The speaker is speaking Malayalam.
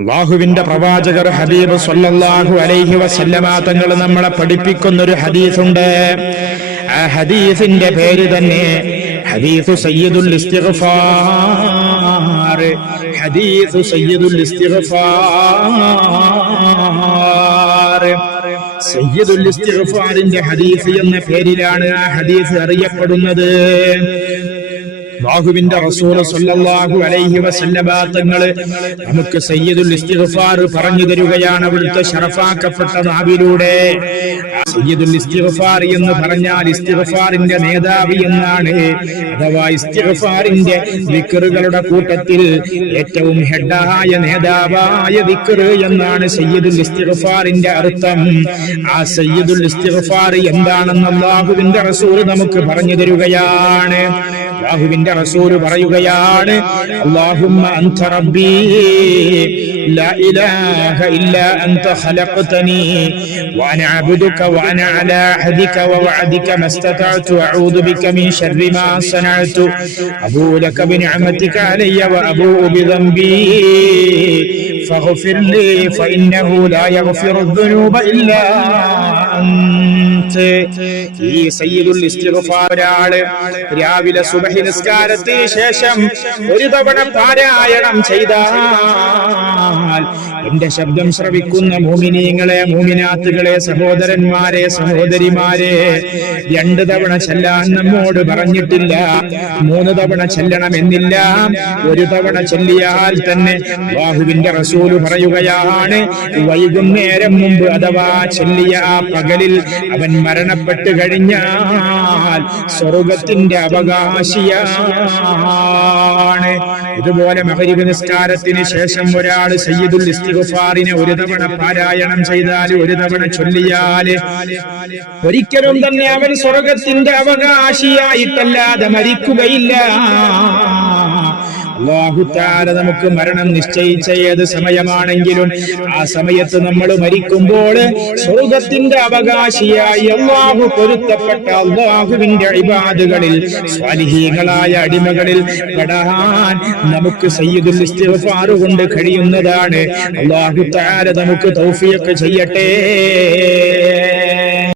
അല്ലാഹുവിന്റെ പ്രവാചകർ ഹബീബ് സ്വല്ലല്ലാഹു അലൈഹി വസല്ലമ തങ്ങൾ നമ്മളെ പഠിപ്പിക്കുന്ന ഒരു ഹദീസുണ്ട്. ആ ഹദീസിന്റെ പേര് തന്നെ ഹദീസു സയ്യിദുൽ ഇസ്തിഗ്ഫാർ. ഹദീസു സയ്യിദുൽ ഇസ്തിഗ്ഫാർ. സയ്യിദുൽ ഇസ്തിഗ്ഫാറിന്റെ ഹദീസ് എന്ന പേരിലാണ് ആ ഹദീസ് അറിയപ്പെടുന്നത്. അല്ലാഹുവിന്റെ റസൂൽ സ്വല്ലല്ലാഹു അലൈഹി വസല്ലമ തങ്ങൾ നമുക്ക് സയ്യിദുൽ ഇസ്തിഗ്ഫാർ പറഞ്ഞു തരുകയാണ് അവിടുത്തെ ശറഫാക്കപ്പെട്ട നാവിലൂടെ. സയ്യിദുൽ ഇസ്തിഗ്ഫാർ എന്ന് പറഞ്ഞാൽ ഇസ്തിഗ്ഫാറിന്റെ നേതാവ് എന്നാണ്. അഥവാ ഇസ്തിഗ്ഫാറിന്റെ ദിക്റുകളുടെ കൂട്ടത്തിൽ ഏറ്റവും ഹെഡായ നേതാവായ ദിക്ർ എന്നാണ് സയ്യിദുൽ ഇസ്തിഗ്ഫാറിന്റെ അർത്ഥം. ആ സയ്യിദുൽ ഇസ്തിഗ്ഫാർ എന്താണെന്ന് അല്ലാഹുവിന്റെ റസൂൽ നമുക്ക് പറഞ്ഞു തരുകയാണ്. അല്ലാഹുവിന്റെ റസൂൽ പറയുകയാണ്, അല്ലാഹുമ്മ അൻത റബ്ബി ലാ ഇലാഹ ഇല്ലാ അൻത ഖലഖ്തനി വഅന അബ്ദുക വഅന അലാ അഹദിക വവഅദിക മസ്തതഅതു അഊദു ബിക മിൻ ശർരി മാ സനഅതു അബൂ ലക ബിനിഅമതിക അലയ്യ വഅബൂ ബിദംബി ഫഗ്ഫിർ ലി ഫഇന്നഹു ലാ യഗ്ഫിറു ദുനൂബ ഇല്ലാ അൻത. ഈ സയ്യിദുൽ ഇസ്തിഗ്ഫാർ രാവിലെ സുബ്ഹി നിസ്കാരത്തിന് ശേഷം ഒരു തവണ പാരായണം ചെയ്താൽ എന്റെ ശബ്ദം ശ്രവിക്കുന്ന മുഅ്മിനീങ്ങളെ, മുഅ്മിനാത്തുകളെ, സഹോദരന്മാരെ, സഹോദരിമാരെ, 2 തവണ ചെല്ലാൻ നമ്മോട് പറഞ്ഞിട്ടില്ല, 3 തവണ ചെല്ലണമെന്നില്ല. 1 തവണ ചെല്ലിയാൽ തന്നെ അല്ലാഹുവിന്റെ റസൂൽ പറയുകയാണ്, വൈകുന്നേരം മുമ്പ് അഥവാ ചെല്ലിയ ആ പകലിൽ അവൻ മരണപ്പെട്ടു കഴിഞ്ഞാൽ സ്വർഗത്തിന്റെ അവകാശിയാണ്. ഇതുപോലെ മഗ്രിബ് നിസ്കാരത്തിന് ശേഷം ഒരാൾ സയ്യിദുൽ ഇസ്തിഗ്ഫാറിനെ 1 തവണ പാരായണം ചെയ്താൽ, 1 തവണ ചൊല്ലിയാൽ ഒരിക്കലും തന്നെ അവൻ സ്വർഗത്തിന്റെ അവകാശിയായിട്ടല്ലാതെ മരിക്കുകയില്ല. അല്ലാഹു തആല നമുക്ക് മരണം നിശ്ചയിച്ച ഏത് സമയമാണെങ്കിലും ആ സമയത്ത് നമ്മൾ മരിക്കുമ്പോൾ സ്വർഗത്തിന്റെ അവകാശിയായി അല്ലാഹു പൊരുത്തപ്പെട്ട അല്ലാഹുവിന്റെ ഇബാദുകളിൽ സ്വാലിഹീങ്ങളായ അടിമകളിൽ പെടാൻ നമുക്ക് സയ്യിദുൽ ഇസ്തിഗ്ഫാർ കൊണ്ട് കഴിയുന്നതാണ്. അല്ലാഹു തആല നമുക്ക് തൗഫീഖ് ചെയ്യട്ടെ.